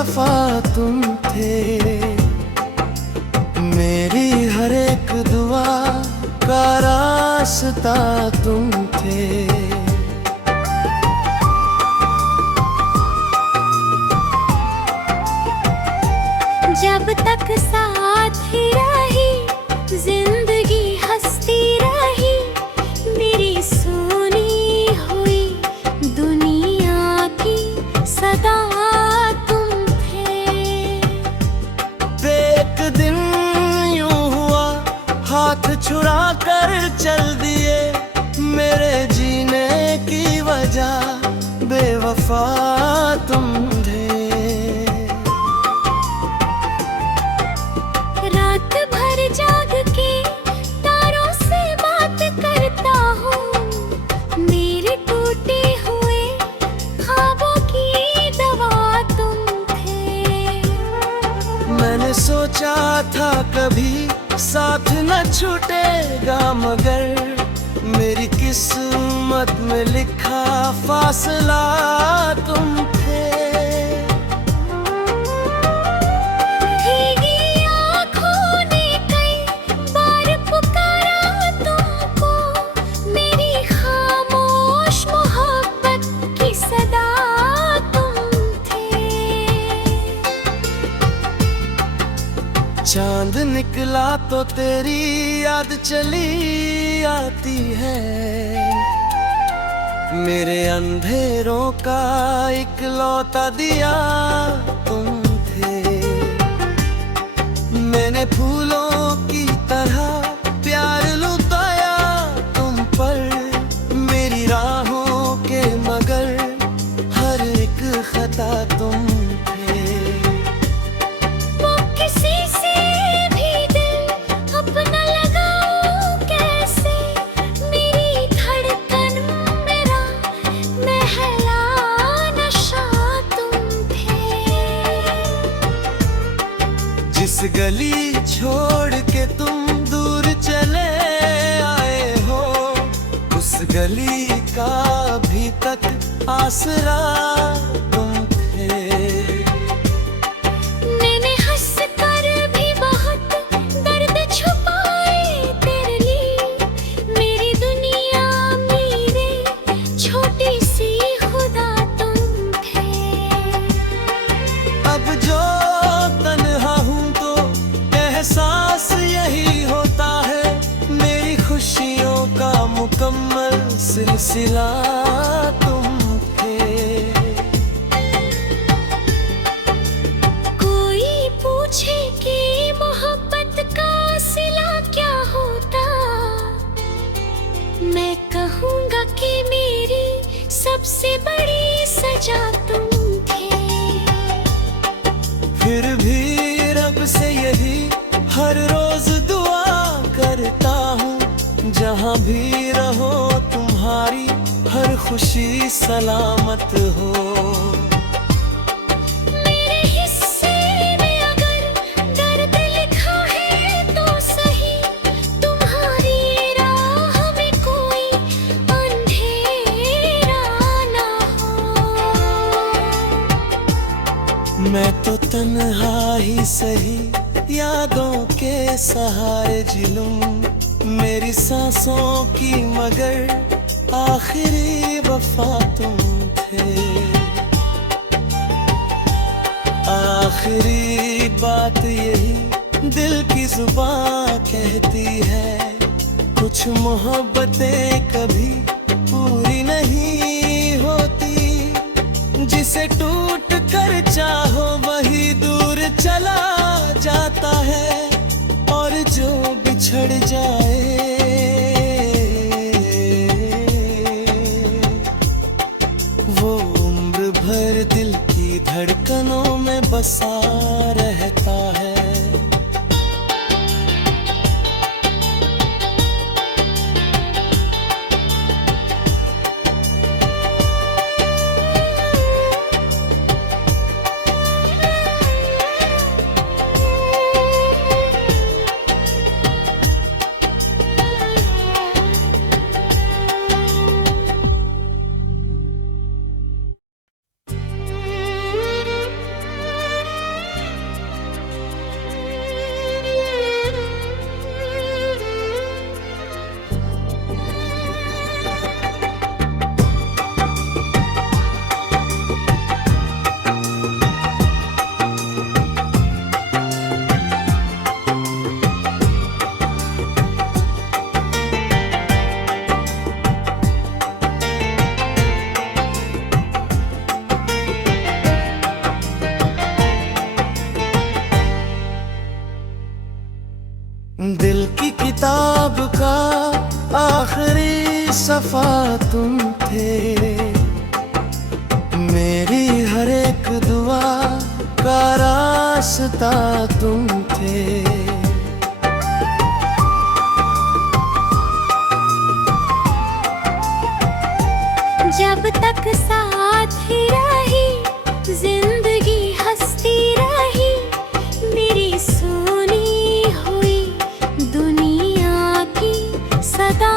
बेवफा तुम थे, मेरी हर एक दुआ का रास्ता तुम थे। जब तक साथ रही जिंदगी हंसती रही, मेरी सुनी हुई दुनिया की सदा तुम थे। एक दिन यूं हुआ हाथ छुड़ा कर चल दिए, मेरे जीने की वजह बेवफा तुम थे। रात भर जाग के तारों से बात करता हूँ, मेरे टूटे हुए ख्वाबों की दवा तुम थे। मैंने सोचा था कभी साथ न छूटेगा, मगर मेरी किस्मत में लिखा फासला तुम थे। चांद निकला तो तेरी याद चली आती है, मेरे अंधेरों का इकलौता दिया तुम थे। मैंने फूलों की तरह प्यार लुटाया तुम पर, मेरी राहों के मगर हर एक खता तुम थे। जिस गली छोड़ के तुम दूर चले आए हो, उस गली का अभी तक आसरा तुम थे। मैंने हंस कर भी बहुत दर्द छुपाए तेरे लिए, मेरी दुनिया मेरे छोटी सी खुदा तुम थे। अब जो एहसास यही होता है, मेरी खुशियों का मुकम्मल सिलसिला तुम थे। कोई पूछे कि मोहब्बत का सिला क्या होता, मैं कहूँगा कि मेरी सबसे बड़ी सजा तुम थे। फिर भी रब से यही हर रोज दुआ करता हूँ, जहाँ भी रहो तुम्हारी हर खुशी सलामत हो। मेरे हिस्से में अगर दर्द लिखा है तो सही, तुम्हारी राह में कोई अंधेरा ना हो। मैं तो तन्हा ही सही यादों के सहारे जिलूं, मेरी सांसों की मगर आखिरी वफा तुम थे। आखिरी बात यही दिल की जुबान कहती है, कुछ मोहब्बतें कभी पूरी नहीं होती, जिसे टूट कर चाहो वही दूर चला जाता है, और जो बिछड़ जाए वो उम्र भर दिल की धड़कनों में बसा रहता है। दिल की किताब का आखिरी सफा तुम थे, मेरी हर एक दुआ का रास्ता तुम थे। जब तक साथ ही रही जिंदगी हंसती रही, मेरी सुनी हुई दुनिया की सदा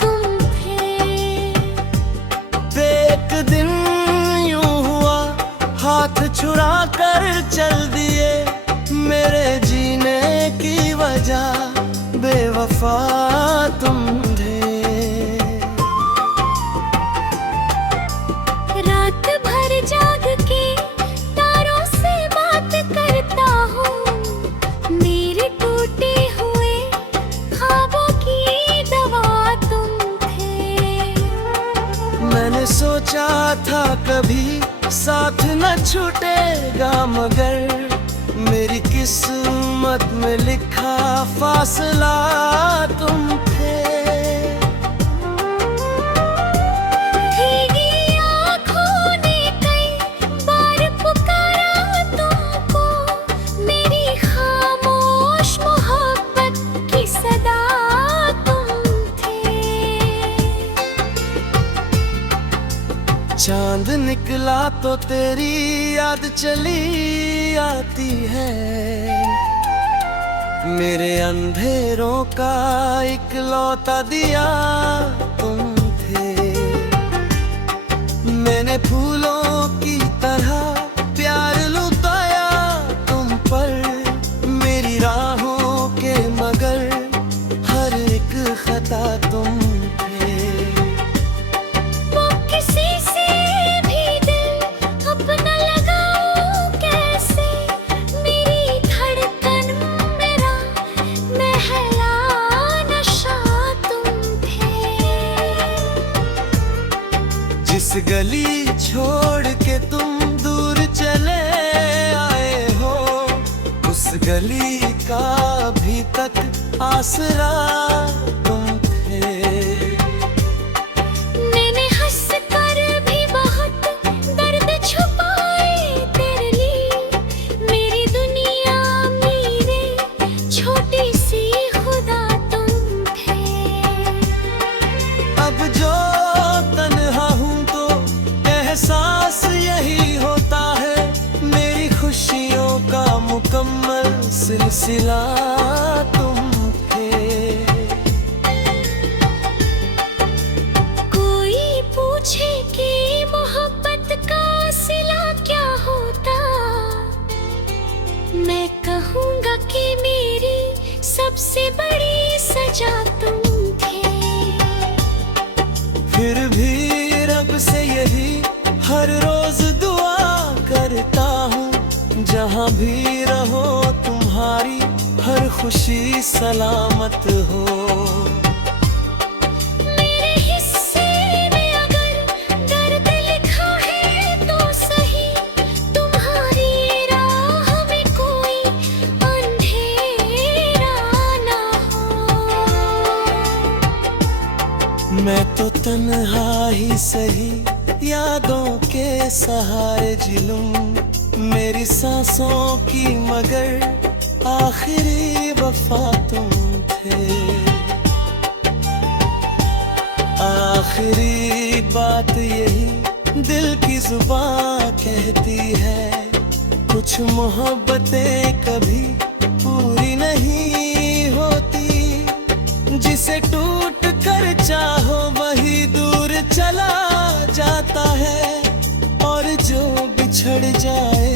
तुम थे। एक दिन यूं हुआ हाथ छुड़ा कर चल दिए, मेरे जीने की वजह बेवफा तुम थे। रात भर जाग के तारों से बात करता हूँ, मेरे टूटे हुए ख्वाबों की दवा तुम थे। मैंने सोचा था कभी साथ न छूटेगा, मगर मेरी किस्मत में लिखा फासला तुम थे। भीगी आँखों ने कई बार पुकारा तुमको, मेरी खामोश मोहब्बत की सदा तुम थे। चांद निकला तो तेरी याद चली आती है, मेरे अंधेरों का इकलौता दिया तुम थे। मैंने फूलों की तरह प्यार लुटाया तुम पर, मेरी राहों के मगर हर एक खता तुम थे। वो किसी से भी दिल अपना लगाऊं कैसे, मेरी धड़कन मेरा महला नशा तुम थे। जिस गली छोड़ के तुम दूर चले आए हो, उस गली का अभी तक आसरा तुम थे। मैंने हंस कर भी बहुत दर्द छुपाए तेरे लिए, मेरी दुनिया मेरे छोटी सी खुदा तुम थे। अब जो तन्हा हूँ तो एहसास यही होता है, मेरी खुशियों का मुकम्मल सिलसिला तुम थे। कोई पूछे कि मोहब्बत का सिला क्या होता, मैं कहूँगा कि मेरी सबसे बड़ी सजा तुम थे। फिर भी रब से यही हर रोज दुआ करता हूँ, जहाँ भी रहो तुम्हारी हर खुशी सलामत हो। मेरे हिस्से में अगर दर्द लिखा है तो सही, तुम्हारी राह में कोई अंधेरा ना हो। मैं तो तन्हा ही सही यादों के सहारे जिलूं, मेरी सांसों की मगर आखिरी वफा तुम थे। आखिरी बात यही दिल की जुबान कहती है, कुछ मोहब्बतें कभी पूरी नहीं होती, जिसे टूट कर चाहो वही दूर चला जाता है, और जो बिछड़ जाए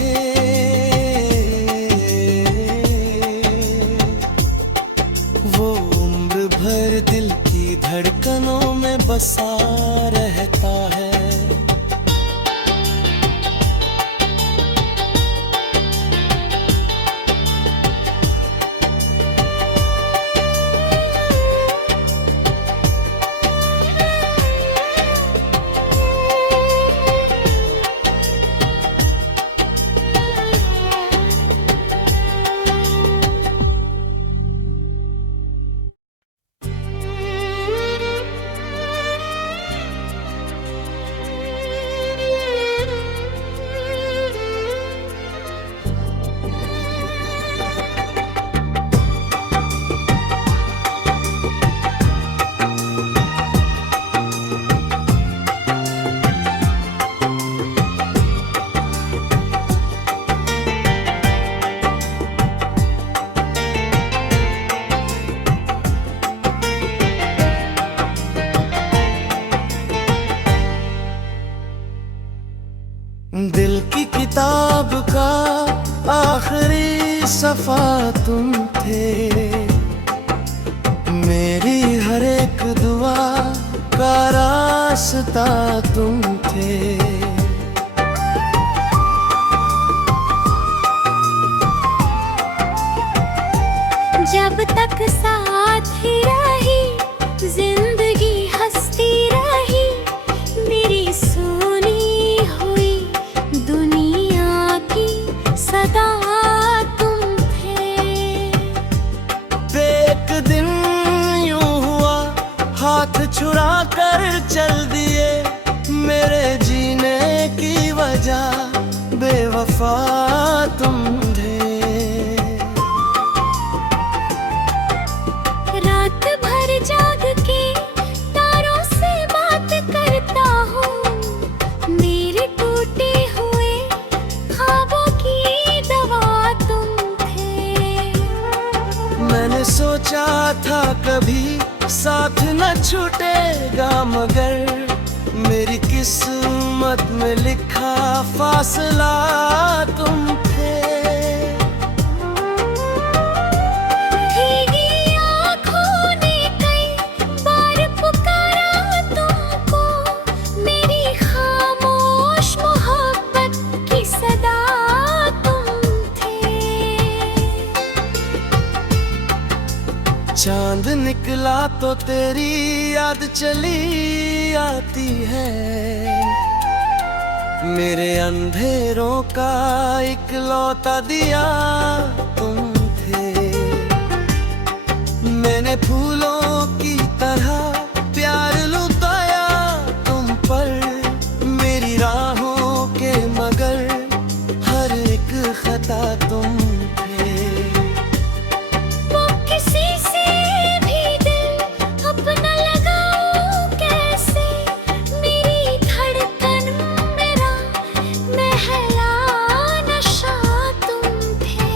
वो उम्र भर दिल की धड़कनों में बसा रहता है। का आखिरी सफा तुम थे। मेरी हर एक दुआ का रास्ता तुम थे। जब तक साथ ही रही जिंदगी हंसती रही, मेरी सुनी हुई दुनिया की सदा तुम थे। एक दिन यूं हुआ हाथ छुड़ा कर चल दिए, मेरे जीने की वजह बेवफा तुम थे। रात भर जाग के तारों से बात करता हूँ, मेरे टूटे हुए ख्वाबों की दवा तुम थे। मैंने सोचा था कभी साथ न छूटेगा, मगर मेरी किस्मत में लिखा फासला तुम थे। भीगी आँखों ने कई बार पुकारा तुमको, मेरी खामोश मोहब्बत की सदा तुम थे। चांद निकला तो तेरी याद चली आती है, मेरे अंधेरों का इकलौता दिया तुम थे। मैंने फूलों की तरह प्यार लुटाया तुम पर, मेरी राहों के मगर हर एक खता तुम थे। वो किसी से भी दिल अपना लगाऊं कैसे, मेरी धड़कन मेरा महला नशा तुम थे।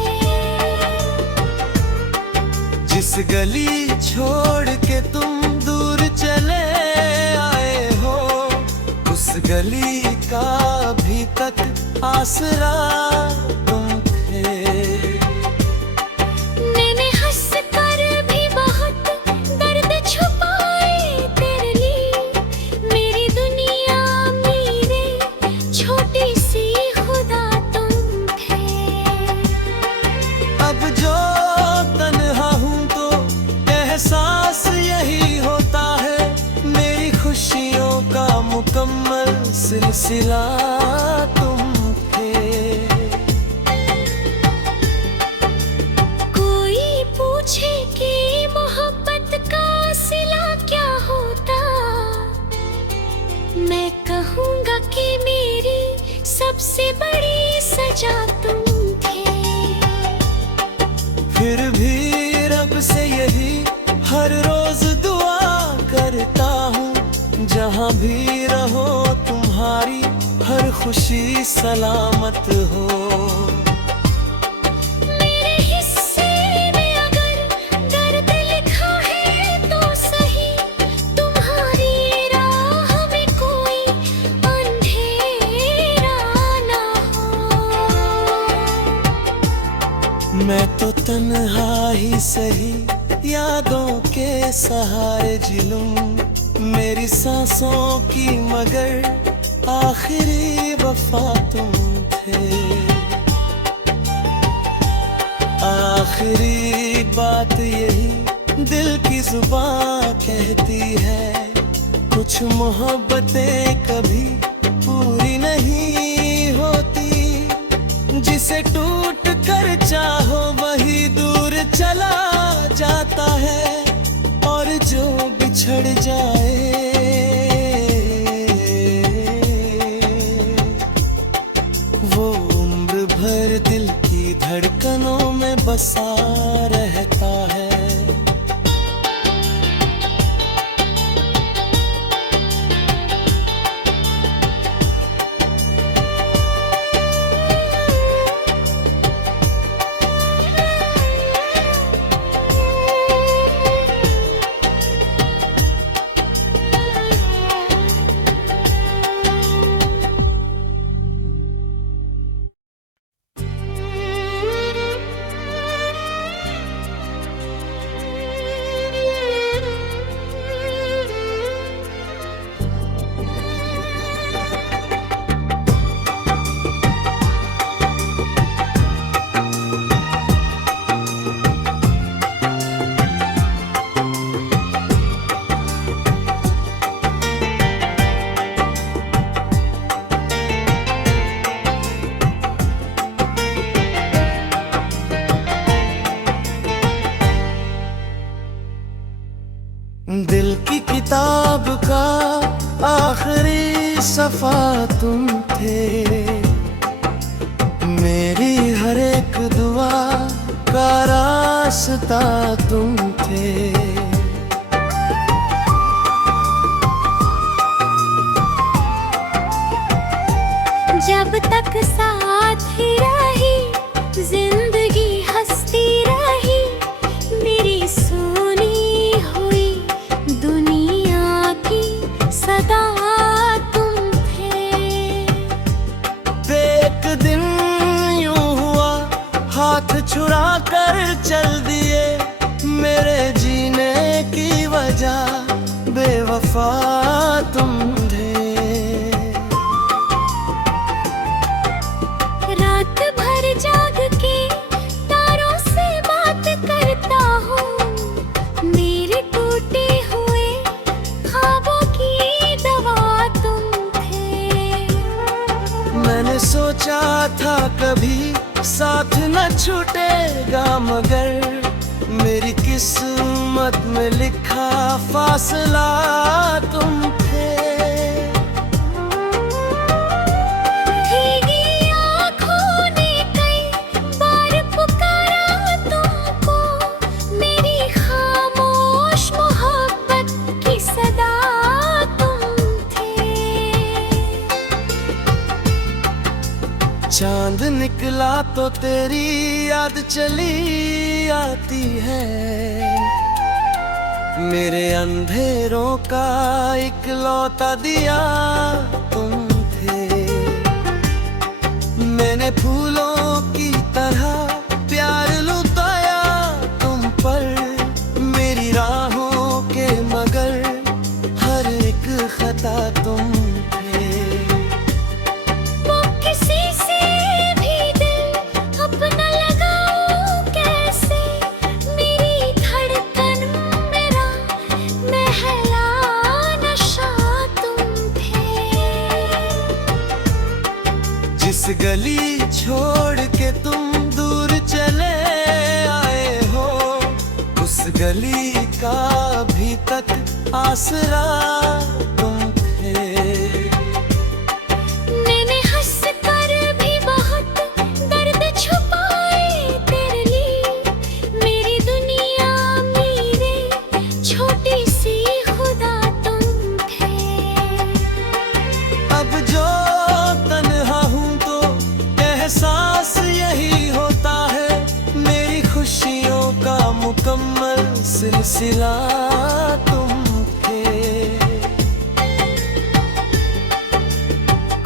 जिस गली छोड़ के तुम दूर चले आए हो, उस गली का अभी तक आसरा तुम थे। मैंने हंस कर भी बहुत दर्द छुपाए तेरे लिए, मेरी दुनिया मेरे छोटी सी खुदा तुम थे। अब जो तन्हा हूँ तो एहसास यही होता है, मेरी खुशियों का मुकम्मल सिलसिला तुम थे। कोई पूछे कि मोहब्बत का सिला क्या होता, मैं कहूँगा कि मेरी सबसे बड़ी सजा तुम थे। फिर भी रब से यही हर रोज दुआ करता हूँ, जहाँ भी रहो तुम्हारी हर खुशी सलामत हो। मेरे हिस्से में अगर दर्द लिखा है तो सही, तुम्हारी राह में कोई अंधेरा ना हो। मैं तो तन्हा ही सही यादों के सहारे जिलूं, मेरी सांसों की मगर आखिरी वफा तुम थे। आखिरी बात यही दिल की जुबान कहती है, कुछ मोहब्बतें कभी पूरी नहीं होती। जिसे टूट कर चाहो वही दूर चला जाता है, और जो बिछड़ जाए वो उम्र भर दिल की धड़कनों में बसा रहता है। दिल की किताब का आखिरी सफा तुम थे, मेरी हर एक दुआ का रास्ता तुम थे। जब तक साथ ही रही जिंदगी हंसती रही, मेरी सुनी हुई दुनिया की सदा तुम थे। एक दिन यूं हुआ हाथ छुड़ा कर चल दिए, मेरे जीने की वजह बेवफा तुम थे। रात भर जाग के तारों से बात करता हूँ, मेरे टूटे हुए ख्वाबों की दवा तुम थे। मैंने सोचा था कभी साथ न छूटेगा, मगर मेरी किस्मत में लिखा फासला तुम थे। भीगी आँखों ने कई बार पुकारा तुमको, मेरी खामोश मोहब्बत की सदा तुम थे। चांद निकला तो तेरी याद चली आती है, मेरे अंधेरों का इकलौता दिया तुम थे। मैंने फूलों की तरह प्यार लुटाया तुम पर, मेरी राहों के मगर हर एक खता तुम थे। वो किसी से भी दिल अपना लगाऊं कैसे, मेरी धड़कन मेरा महला नशा तुम थे। जिस गली छोड़ के तुम दूर चले आए हो, उस गली का अभी तक आसरा तुम थे। मैंने हंस कर भी बहुत दर्द छुपाए तेरे लिए, मेरी दुनिया मेरे छोटी सी खुदा तुम थे। अब जो तन्हा हूँ तो एहसास यही होता है, मेरी खुशियों का मुकम्मल सिलसिला तुम थे।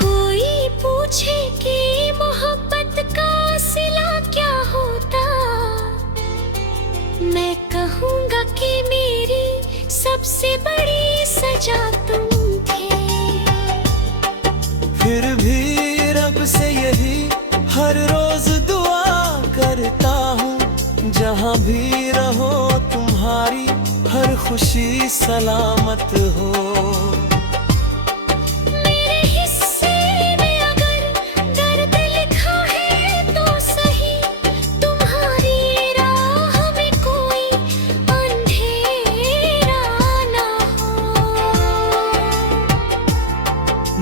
कोई पूछे कि मोहब्बत का सिला क्या होता, मैं कहूँगा कि मेरी सबसे बड़ी सजा तुम थे। फिर भी रब से यही हर रोज दुआ करता हूँ, जहाँ भी रहो तुम्हारी हर खुशी सलामत हो। मेरे हिस्से में अगर दर्द लिखा है तो सही, तुम्हारी राह में कोई अंधेरा ना हो।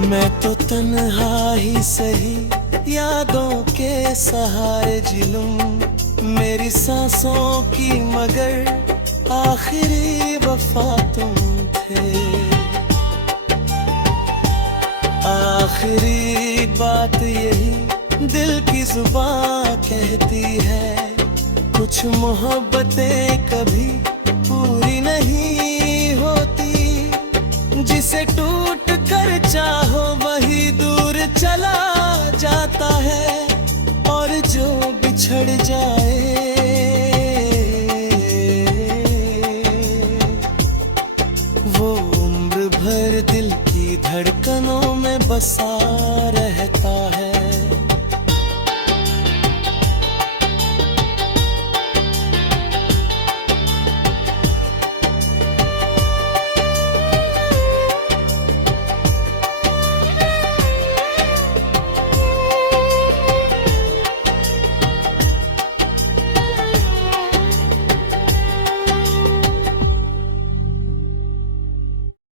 मैं तो तन्हा ही सही यादों के सहारे जिलूं, मेरी सांसों की मगर आखिरी वफा तुम थे। आखिरी बात यही दिल की जुबान कहती है, कुछ मोहब्बतें कभी पूरी नहीं होती, जिसे टूट कर चाहो वही दूर चला जाता है, और जो बिछड़ जाए वो उम्र भर दिल की धड़कनों में बसा